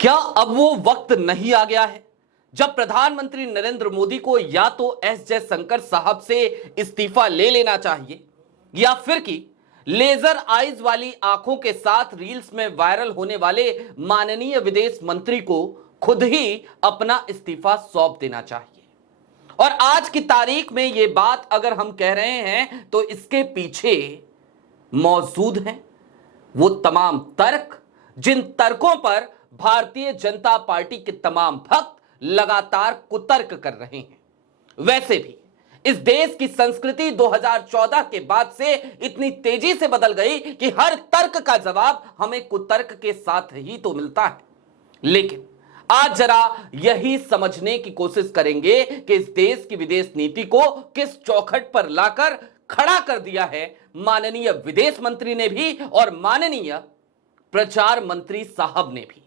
क्या अब वो वक्त नहीं आ गया है जब प्रधानमंत्री नरेंद्र मोदी को या तो एस जयशंकर साहब से इस्तीफा ले लेना चाहिए या फिर कि लेजर आइज वाली आंखों के साथ रील्स में वायरल होने वाले माननीय विदेश मंत्री को खुद ही अपना इस्तीफा सौंप देना चाहिए। और आज की तारीख में यह बात अगर हम कह रहे हैं तो इसके पीछे मौजूद हैं वो तमाम तर्क जिन तर्कों पर भारतीय जनता पार्टी के तमाम भक्त लगातार कुतर्क कर रहे हैं। वैसे भी इस देश की संस्कृति 2014 के बाद से इतनी तेजी से बदल गई कि हर तर्क का जवाब हमें कुतर्क के साथ ही तो मिलता है। लेकिन आज जरा यही समझने की कोशिश करेंगे कि इस देश की विदेश नीति को किस चौखट पर लाकर खड़ा कर दिया है माननीय विदेश मंत्री ने भी और माननीय प्रचार मंत्री साहब ने भी।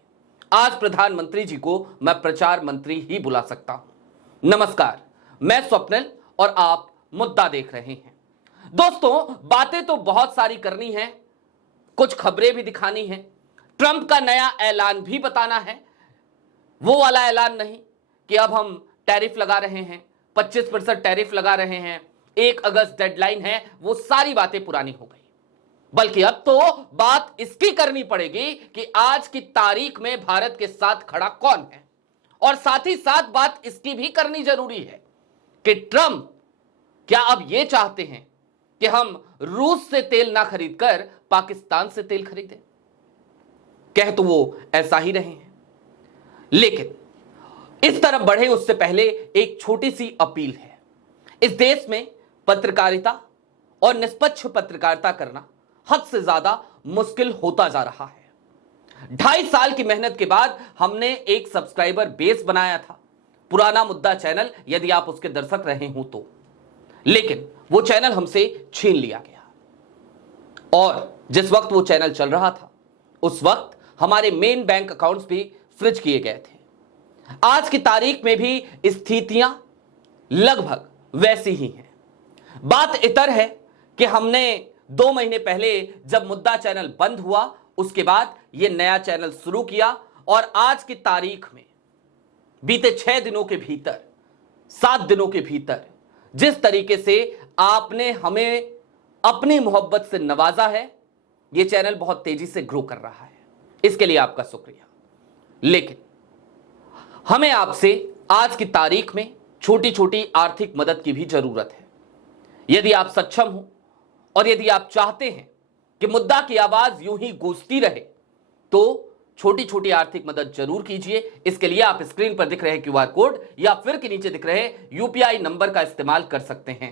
आज प्रधानमंत्री जी को मैं प्रचार मंत्री ही बुला सकता हूं। नमस्कार, मैं स्वप्निल और आप मुद्दा देख रहे हैं। दोस्तों, बातें तो बहुत सारी करनी है, कुछ खबरें भी दिखानी है, ट्रंप का नया ऐलान भी बताना है। वो वाला ऐलान नहीं कि अब हम टैरिफ लगा रहे हैं, 25% टैरिफ लगा रहे हैं, 1 अगस्त डेडलाइन है, वो सारी बातें पुरानी हो गई। बल्कि अब तो बात इसकी करनी पड़ेगी कि आज की तारीख में भारत के साथ खड़ा कौन है। और साथ ही साथ बात इसकी भी करनी जरूरी है कि ट्रंप क्या अब यह चाहते हैं कि हम रूस से तेल ना खरीदकर पाकिस्तान से तेल खरीदें। कह तो वो ऐसा ही रहे हैं, लेकिन इस तरफ बढ़े उससे पहले एक छोटी सी अपील है। इस देश में पत्रकारिता और निष्पक्ष पत्रकारिता करना हद से ज्यादा मुश्किल होता जा रहा है। 2.5 साल की मेहनत के बाद हमने एक सब्सक्राइबर बेस बनाया था, पुराना मुद्दा चैनल, यदि आप उसके दर्शक रहे हो तो। लेकिन वो चैनल हमसे छीन लिया गया और जिस वक्त वो चैनल चल रहा था उस वक्त हमारे मेन बैंक अकाउंट्स भी फ्रीज किए गए थे। आज की तारीख में भी स्थितियां लगभग वैसी ही हैं। बात इतर है कि हमने 2 महीने पहले जब मुद्दा चैनल बंद हुआ उसके बाद यह नया चैनल शुरू किया और आज की तारीख में बीते 6 दिनों के भीतर, 7 दिनों के भीतर जिस तरीके से आपने हमें अपनी मोहब्बत से नवाजा है, यह चैनल बहुत तेजी से ग्रो कर रहा है। इसके लिए आपका शुक्रिया। लेकिन हमें आपसे आज की तारीख में छोटी छोटी आर्थिक मदद की भी जरूरत है। यदि आप सक्षम हो और यदि आप चाहते हैं कि मुद्दा की आवाज यूं ही गूंजती रहे तो छोटी छोटी आर्थिक मदद जरूर कीजिए। इसके लिए आप स्क्रीन पर दिख रहे क्यूआर कोड या फिर के नीचे दिख रहे यूपीआई नंबर का इस्तेमाल कर सकते हैं।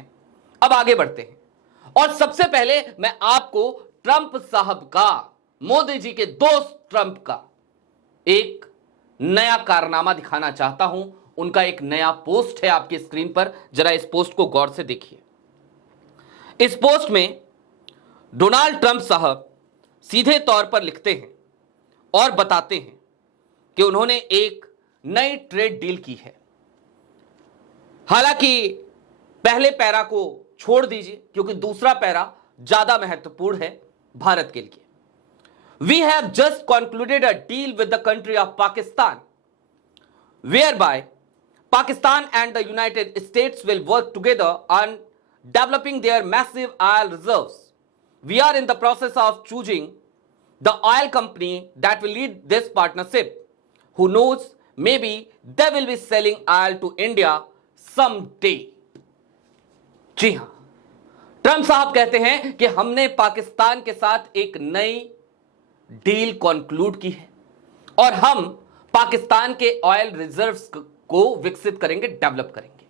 अब आगे बढ़ते हैं और सबसे पहले मैं आपको ट्रंप साहब का, मोदी जी के दोस्त ट्रंप का एक नया कारनामा दिखाना चाहता हूं। उनका एक नया पोस्ट है आपकी स्क्रीन पर, जरा इस पोस्ट को गौर से देखिए। इस पोस्ट में डोनाल्ड ट्रंप साहब सीधे तौर पर लिखते हैं और बताते हैं कि उन्होंने एक नई ट्रेड डील की है। हालांकि पहले पैरा को छोड़ दीजिए क्योंकि दूसरा पैरा ज्यादा महत्वपूर्ण है भारत के लिए। We have just concluded a deal with the country of Pakistan whereby Pakistan and the United States will work together on developing their massive oil reserves. We are in the process of choosing the oil company that will lead this partnership. Who knows, maybe they will be selling oil to India someday. जी हां, Trump साहब कहते हैं कि हमने पाकिस्तान के साथ एक नई डील कंक्लूड की है और हम पाकिस्तान के ऑयल रिजर्व्स को विकसित करेंगे, डेवलप करेंगे।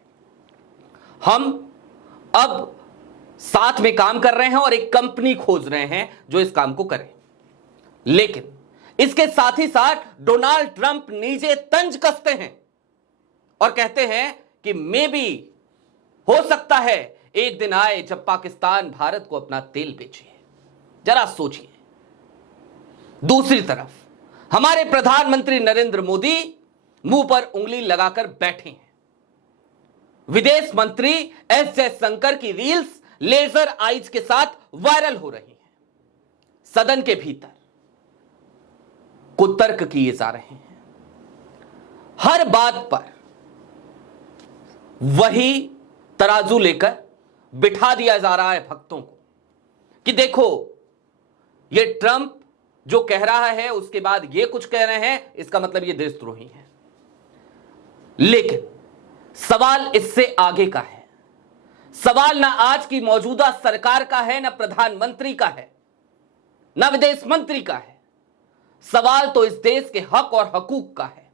हम अब साथ में काम कर रहे हैं और एक कंपनी खोज रहे हैं जो इस काम को करे। लेकिन इसके साथ ही साथ डोनाल्ड ट्रंप नीचे तंज कसते हैं और कहते हैं कि मे बी हो सकता है एक दिन आए जब पाकिस्तान भारत को अपना तेल बेचे। जरा सोचिए, दूसरी तरफ हमारे प्रधानमंत्री नरेंद्र मोदी मुंह पर उंगली लगाकर बैठे हैं। विदेश मंत्री एस जयशंकर की रील्स लेजर आइज के साथ वायरल हो रही हैं। सदन के भीतर कुतर्क किए जा रहे हैं। हर बात पर वही तराजू लेकर बिठा दिया जा रहा है भक्तों को कि देखो ये ट्रंप जो कह रहा है उसके बाद ये कुछ कह रहे हैं, इसका मतलब ये देशद्रोही है। लेकिन सवाल इससे आगे का है। सवाल ना आज की मौजूदा सरकार का है, ना प्रधानमंत्री का है, ना विदेश मंत्री का है। सवाल तो इस देश के हक और हकूक का है।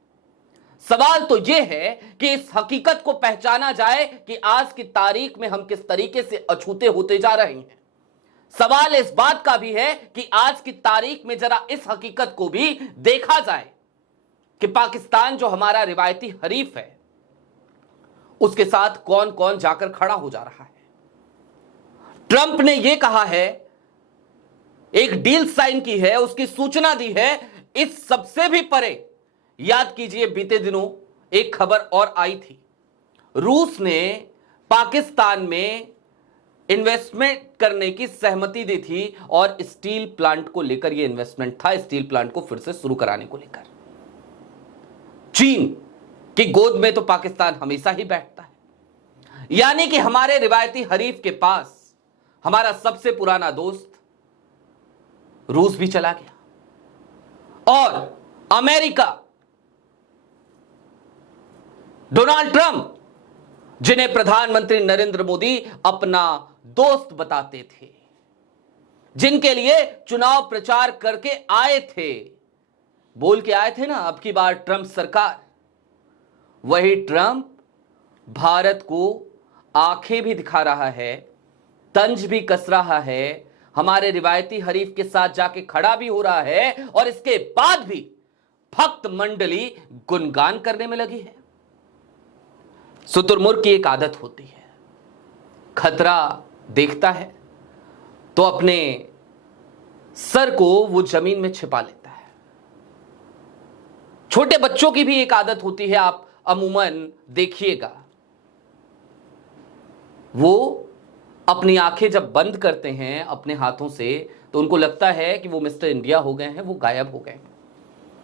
सवाल तो यह है कि इस हकीकत को पहचाना जाए कि आज की तारीख में हम किस तरीके से अछूते होते जा रहे हैं। सवाल इस बात का भी है कि आज की तारीख में जरा इस हकीकत को भी देखा जाए कि पाकिस्तान जो हमारा रिवायती हरीफ है उसके साथ कौन कौन जाकर खड़ा हो जा रहा है। ट्रंप ने यह कहा है, एक डील साइन की है, उसकी सूचना दी है। इस सबसे भी परे याद कीजिए बीते दिनों एक खबर और आई थी, रूस ने पाकिस्तान में इन्वेस्टमेंट करने की सहमति दी थी और स्टील प्लांट को लेकर यह इन्वेस्टमेंट था, स्टील प्लांट को फिर से शुरू कराने को लेकर। चीन की गोद में तो पाकिस्तान हमेशा ही बैठता है, यानी कि हमारे रिवायती हरीफ के पास हमारा सबसे पुराना दोस्त रूस भी चला गया और अमेरिका, डोनाल्ड ट्रंप जिन्हें प्रधानमंत्री नरेंद्र मोदी अपना दोस्त बताते थे, जिनके लिए चुनाव प्रचार करके आए थे, बोल के आए थे ना अब की बार ट्रंप सरकार, वही ट्रंप भारत को आंखें भी दिखा रहा है, तंज भी कस रहा है, हमारे रिवायती हरीफ के साथ जाके खड़ा भी हो रहा है और इसके बाद भी भक्त मंडली गुणगान करने में लगी है। शुतुरमुर्ग की एक आदत होती है, खतरा देखता है तो अपने सर को वो जमीन में छिपा लेता है। छोटे बच्चों की भी एक आदत होती है, आप अमूमन देखिएगा, वो अपनी आंखें जब बंद करते हैं अपने हाथों से तो उनको लगता है कि वो मिस्टर इंडिया हो गए हैं, वो गायब हो गए हैं,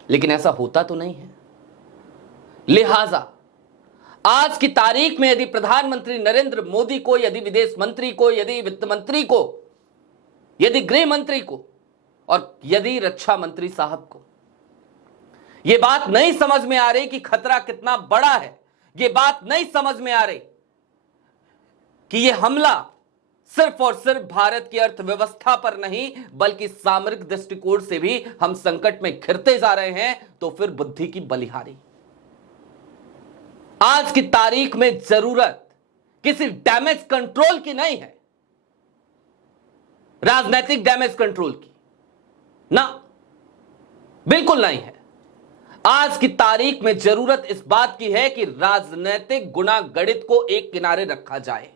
लेकिन ऐसा होता तो नहीं है। लिहाजा आज की तारीख में यदि प्रधानमंत्री नरेंद्र मोदी को, यदि विदेश मंत्री को, यदि वित्त मंत्री को, यदि गृह मंत्री को और यदि रक्षा मंत्री साहब को यह बात नहीं समझ में आ रही कि खतरा कितना बड़ा है, यह बात नहीं समझ में आ रही कि यह हमला सिर्फ और सिर्फ भारत की अर्थव्यवस्था पर नहीं बल्कि सामरिक दृष्टिकोण से भी हम संकट में घिरते जा रहे हैं, तो फिर बुद्धि की बलिहारी। आज की तारीख में जरूरत किसी डैमेज कंट्रोल की नहीं है, राजनीतिक डैमेज कंट्रोल की ना, बिल्कुल नहीं है। आज की तारीख में जरूरत इस बात की है कि राजनीतिक गुणागणित को एक किनारे रखा जाए।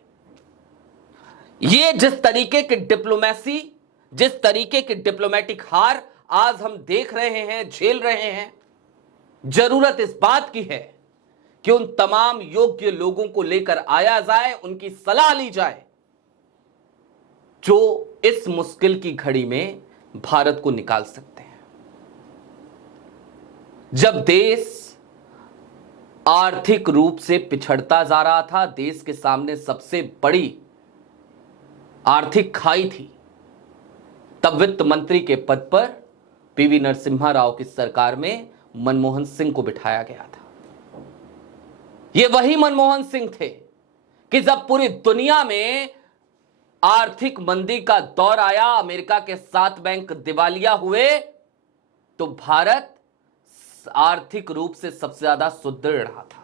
ये जिस तरीके की डिप्लोमेसी, जिस तरीके की डिप्लोमेटिक हार आज हम देख रहे हैं, झेल रहे हैं, जरूरत इस बात की है कि उन तमाम योग्य लोगों को लेकर आया जाए, उनकी सलाह ली जाए जो इस मुश्किल की घड़ी में भारत को निकाल सकते हैं। जब देश आर्थिक रूप से पिछड़ता जा रहा था, देश के सामने सबसे बड़ी आर्थिक खाई थी, तब वित्त मंत्री के पद पर पीवी नरसिम्हा राव की सरकार में मनमोहन सिंह को बिठाया गया था। ये वही मनमोहन सिंह थे कि जब पूरी दुनिया में आर्थिक मंदी का दौर आया, अमेरिका के 7 बैंक दिवालिया हुए, तो भारत आर्थिक रूप से सबसे ज्यादा सुदृढ़ रहा था।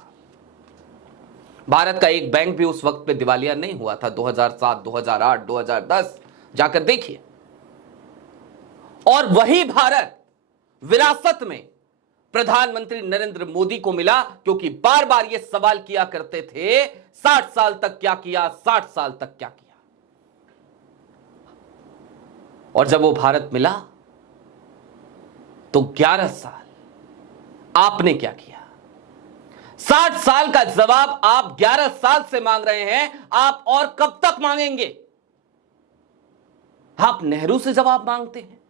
भारत का एक बैंक भी उस वक्त पे दिवालिया नहीं हुआ था, 2007, 2008, 2010 जाकर देखिए। और वही भारत विरासत में प्रधानमंत्री नरेंद्र मोदी को मिला, क्योंकि बार बार ये सवाल किया करते थे 60 साल तक क्या किया, 60 साल तक क्या किया। और जब वो भारत मिला तो 11 साल आपने क्या किया? 60 साल का जवाब आप 11 साल से मांग रहे हैं, आप और कब तक मांगेंगे? आप नेहरू से जवाब मांगते हैं,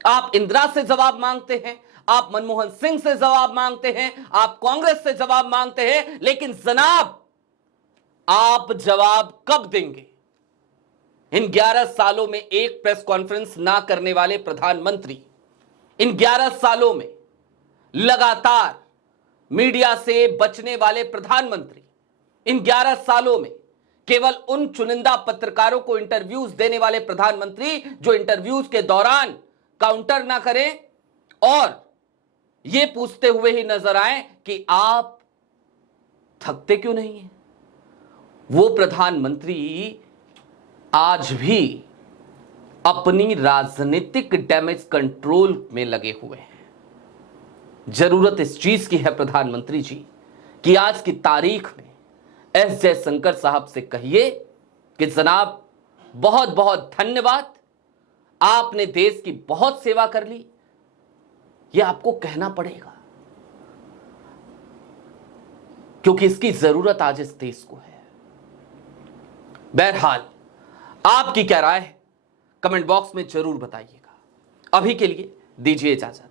आप इंदिरा से जवाब मांगते हैं, आप मनमोहन सिंह से जवाब मांगते हैं, आप कांग्रेस से जवाब मांगते हैं, लेकिन जनाब आप जवाब कब देंगे? इन 11 सालों में एक प्रेस कॉन्फ्रेंस ना करने वाले प्रधानमंत्री, इन 11 सालों में लगातार मीडिया से बचने वाले प्रधानमंत्री, इन 11 सालों में केवल उन चुनिंदा पत्रकारों को इंटरव्यूज देने वाले प्रधानमंत्री जो इंटरव्यूज के दौरान काउंटर ना करें और यह पूछते हुए ही नजर आए कि आप थकते क्यों नहीं हैं, वो प्रधानमंत्री आज भी अपनी राजनीतिक डैमेज कंट्रोल में लगे हुए हैं। जरूरत इस चीज की है प्रधानमंत्री जी कि आज की तारीख में एस जयशंकर साहब से कहिए कि जनाब बहुत बहुत धन्यवाद, आपने देश की बहुत सेवा कर ली। यह आपको कहना पड़ेगा क्योंकि इसकी जरूरत आज इस देश को है। बहरहाल आपकी क्या राय है कमेंट बॉक्स में जरूर बताइएगा। अभी के लिए दीजिए इजाजत।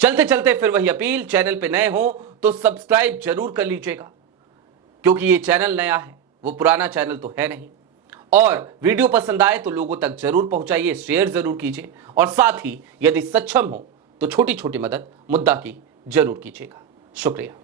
चलते चलते फिर वही अपील, चैनल पे नए हो तो सब्सक्राइब जरूर कर लीजिएगा क्योंकि ये चैनल नया है, वो पुराना चैनल तो है नहीं। और वीडियो पसंद आए तो लोगों तक जरूर पहुंचाइए, शेयर जरूर कीजिए और साथ ही यदि सक्षम हो तो छोटी छोटी मदद मुद्दा की जरूर कीजिएगा। शुक्रिया।